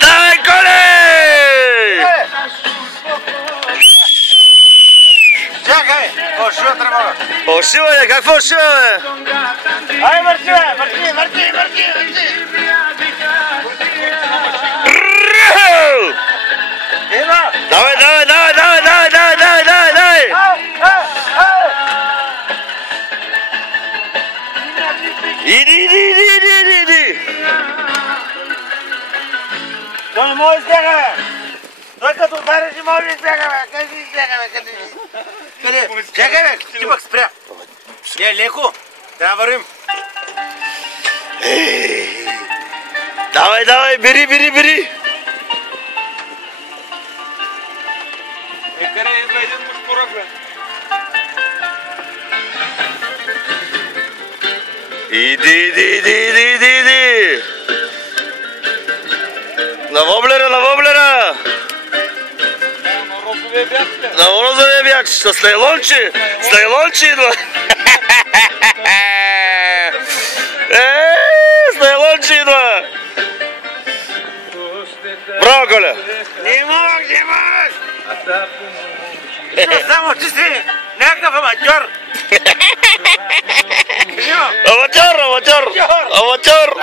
Давай, Коли! Чакай, фалшива треба. Фалшива е, как фалшива е? Ай, върти! Има! Давай! Иди! Той не може да избяга, бе! Той като удариш не може да избяга, бе! Къде избяга, бе? Къде? Чакай, бе! Ти пък спря! Леко! Трябва да вървим! Давай, бери! Къде идва един мушпорък, бе? Иди! На воблера! На розовия бяг! С лейлонче идва! С лейлонче идва! Браво, Коля! Не мог! Само че си някакъв аматьор! Аматьор!